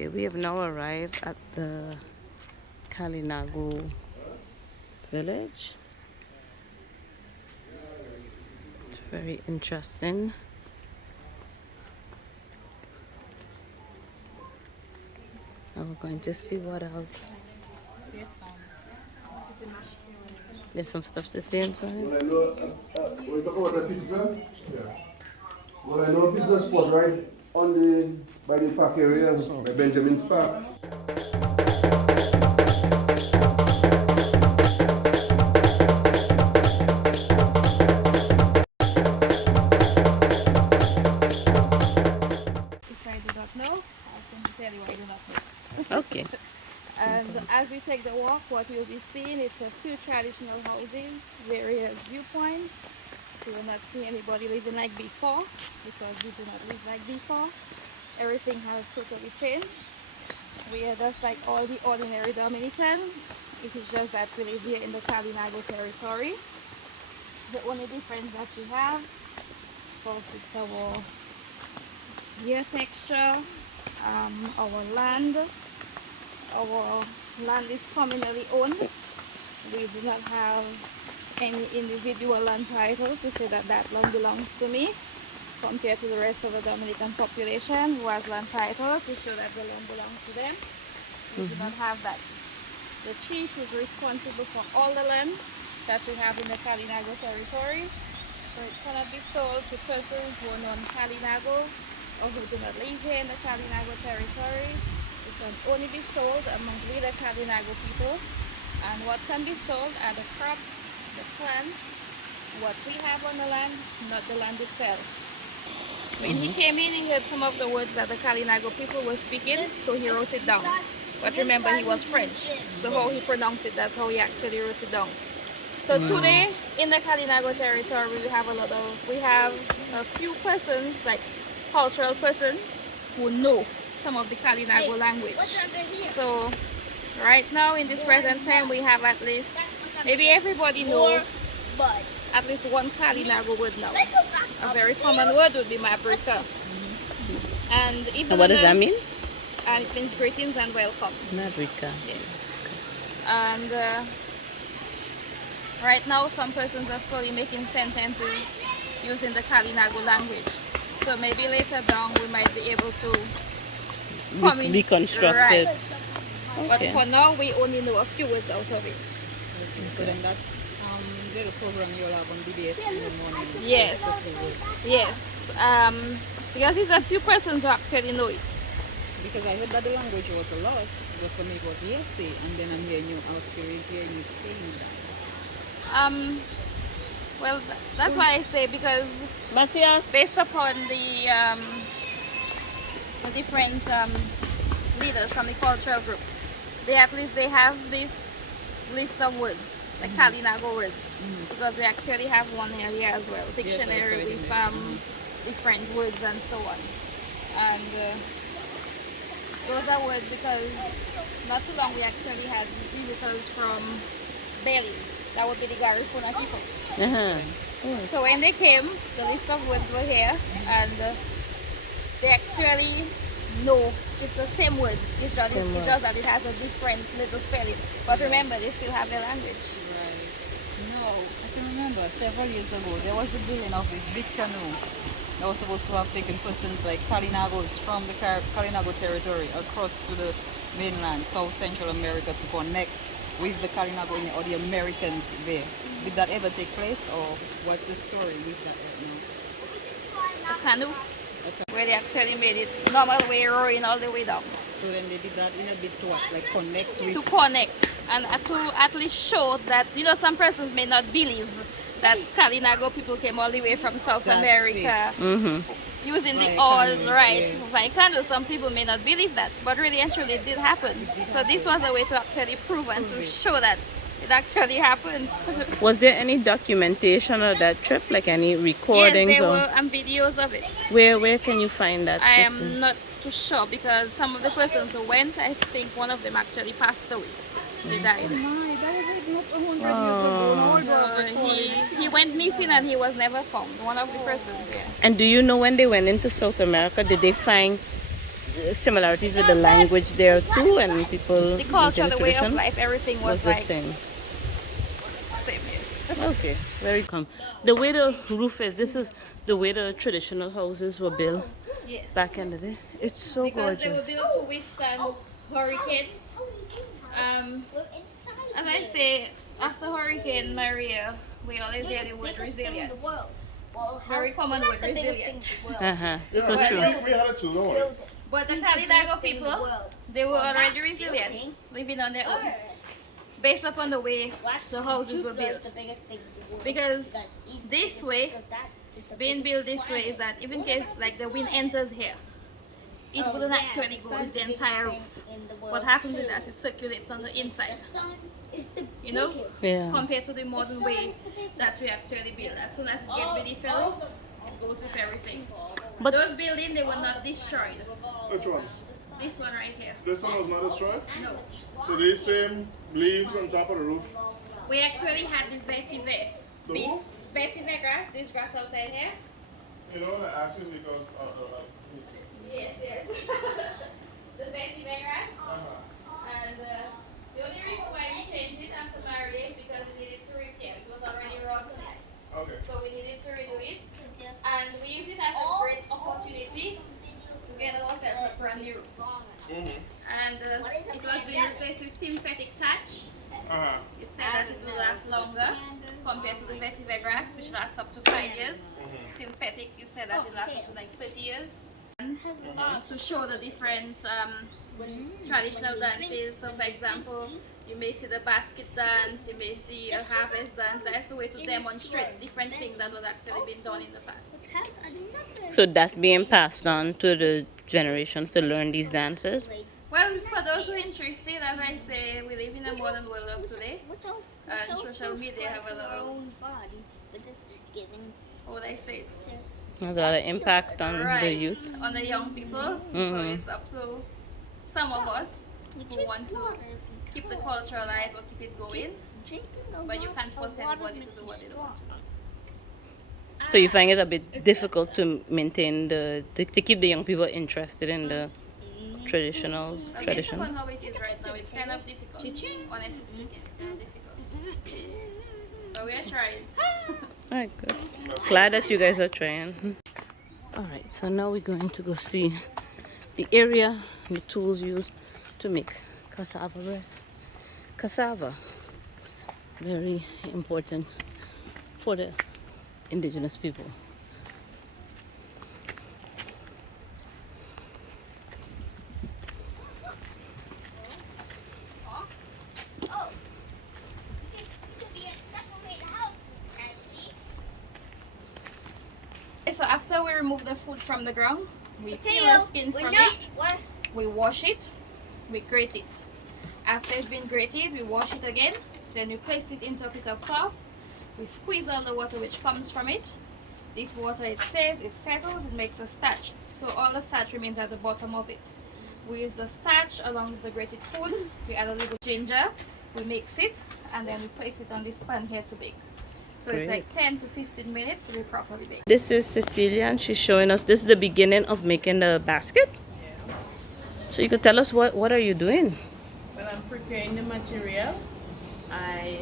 Okay, we have now arrived at the Kalinago village. It's very interesting. And we're going to see what else. There's some stuff to see inside. Well, I know, we talk about the pizza. Yeah. Well, I know a pizza spot right on the by the park area, by Benjamin's Park. If I do not know, I'll simply tell you I do not know. Okay. And as we take the walk, what you'll be seeing is a few traditional houses, various viewpoints. You will not see anybody living like before, because we do not live like before. Everything has totally changed. We are just like all the ordinary Dominicans. It is just that we live here in the Kalinago territory. The only difference that we have, of course, it's our year texture, our land. Our land is communally owned. We do not have any individual land title to say that that land belongs to me, compared to the rest of the Dominican population who has land title to show that the land belongs to them. We do not have that. The chief is responsible for all the lands that we have in the Kalinago territory. So it cannot be sold to persons who are non-Kalinago or who do not live here in the Kalinago territory. It can only be sold among we the Kalinago people. And what can be sold are the crops, the plants, what we have on the land, not the land itself. When he came in, he heard some of the words that the Kalinago people were speaking, so he wrote it down. But remember, he was French, so how he pronounced it, that's how he actually wrote it down. So today, in the Kalinago territory, we have a few persons, like cultural persons, who know some of the Kalinago language. So right now, in this present time, we have at least, maybe everybody knows at least one Kalinago word now. A very common word would be Mabrika. And even And what does that mean? It means greetings and welcome. Mabrika. Yes. And right now, some persons are slowly making sentences using the Kalinago language. So maybe later down, we might be able to Reconstruct right. it. But Okay. for now, we only know a few words out of it. So then that little program you'll have on BBS in the morning. Yes. Yes. Because there's a few persons who actually know it. Because I heard that the language was lost, but for me it was Yesi, and then I'm hearing you out hearing you saying that. Well, that's why I say, because Matthias? based upon the different leaders from the cultural group, they have this list of words, the Kalinago words, because we actually have one area as well, dictionary with different words and so on. And those are words because not too long we actually had visitors from Belize. That would be the Garifuna people. So when they came, the list of words were here, and they actually know it's the same words. It's just that it has a different little spelling. But remember, they still have their language. Right. No, I can remember several years ago there was the building of this big canoe that was supposed to have taken persons like Kalinagos from the Kalinago territory across to the mainland, South Central America, to connect with the Kalinago or the Americans there. Did that ever take place, or what's the story with that right now? The canoe, where they actually made it normal way rowing all the way down. So then they did that in a bit to what? Like connect with... To connect and to at least show that, some persons may not believe that Kalinago people came all the way from South America using the oars, right? By canoe. Some people may not believe that, but really and truly it did happen. So this was a way to actually prove and to show that it actually happened. Was there any documentation of that trip, like any recordings? Yes, there were videos of it. Where can you find that? I am not too sure, because some of the persons who went, I think one of them actually passed away. They died. That was like not 100 years ago. He went missing and he was never found. One of the persons, yeah. And do you know when they went into South America, did they find similarities with the language there too, and people The culture, maintaining the way of tradition life, everything was was the like same. same. Yes. Okay, very calm. The way the roof is, this is the way the traditional houses were built Yes. back in the day. It's so Because they were gorgeous. built to withstand hurricanes. As I say, after Hurricane Maria, we always hear the word resilient. Very common word, resilient. Uh-huh. Yeah, So true. we had it too, don't worry. But the Kalinago people, they were already resilient, living on their own, based upon the way the houses were built. Because this way, being built this way is that if in case like the wind enters here, it wouldn't actually go with the entire roof. What happens is that it circulates on the inside. You know? Yeah. Compared to the modern way that we actually build. As soon as it gets ready for roof, it goes with everything. But Those buildings, they were not destroyed. Which ones? This one right here. This one was not destroyed? No. So these same leaves on top of the roof? We actually had the vetiver. The who? Vetiver grass, this grass outside here. You know, the ashes because Yes, yes. The vetiver grass. And the only reason why we changed it after marriage is because it needed to repair. It was already rotten. Okay. So we needed to redo it. And we used it as a great opportunity to get ourselves a brand new roof. And it was being replaced with synthetic thatch. It said that it will last longer compared to the vetiver grass, which lasts up to 5 years. Synthetic, you said that it lasts up to like 30 years. To show the different traditional dances. So, for example, you may see the basket dance, you may see a harvest dance. That's the way to demonstrate different things that was actually being done in the past. so that's being passed on to the generations to learn these dances. Well, it's for those who are interested. As I say, we live in a modern world of today, and social media have a lot of, what would I say, There's a lot of impact on the youth. on the young people. So it's up to some of us who want to keep the culture alive or keep it going, but you can't force anybody to do what they don't want to do. So you find it a bit difficult to maintain to keep the young people interested in the traditional But based tradition. upon how it is right now, it's kind of difficult. Honestly speaking, it's kind of difficult. But we are trying. Alright, good. Glad that you guys are trying. Alright, so now we're going to go see the area and the tools used to make cassava bread. Cassava, very important for the indigenous people. So after we remove the food from the ground, we peel the skin from it, we wash it, we grate it. After it's been grated, we wash it again, then we place it into a piece of cloth, we squeeze all the water which comes from it. This water, it stays, it settles, it makes a starch. So all the starch remains at the bottom of it. We use the starch along with the grated food, we add a little ginger, we mix it, and then we place it on this pan here to bake. So it's Great. like 10 to 15 minutes to be properly baked. This is Cecilia and she's showing us, this is the beginning of making the basket. So you could tell us what are you doing? Well, I'm preparing the material. I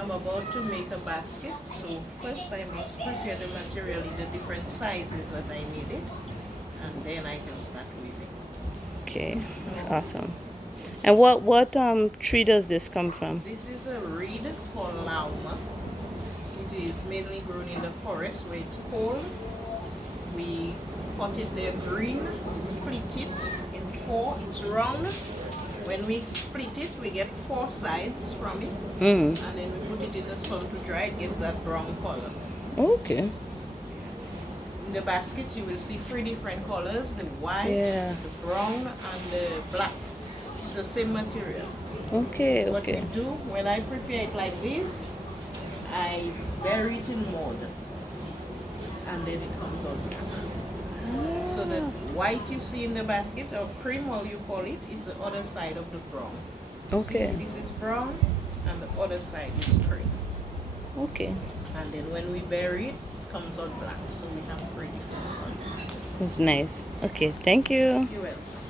am about to make a basket. So first I must prepare the material in the different sizes that I need it. And then I can start weaving. Okay, that's awesome. And what tree does this come from? This is a reed called lauma. It is mainly grown in the forest where it's cold. We cut it there green, split it in four. It's round. When we split it, we get four sides from it. And then we put it in the sun to dry. It gets that brown color. Okay. In the basket, you will see three different colors: the white, Yeah. the brown, and the black. It's the same material. Okay, What we okay. do when I prepare it like this, I bury it in mud, and then it comes out black. So the white you see in the basket, or cream, how you call it, it's the other side of the brown. Okay. See, this is brown, and the other side is cream. Okay. And then when we bury it, it comes out black. So we have three different colors. It's nice. Okay, thank you. You're welcome.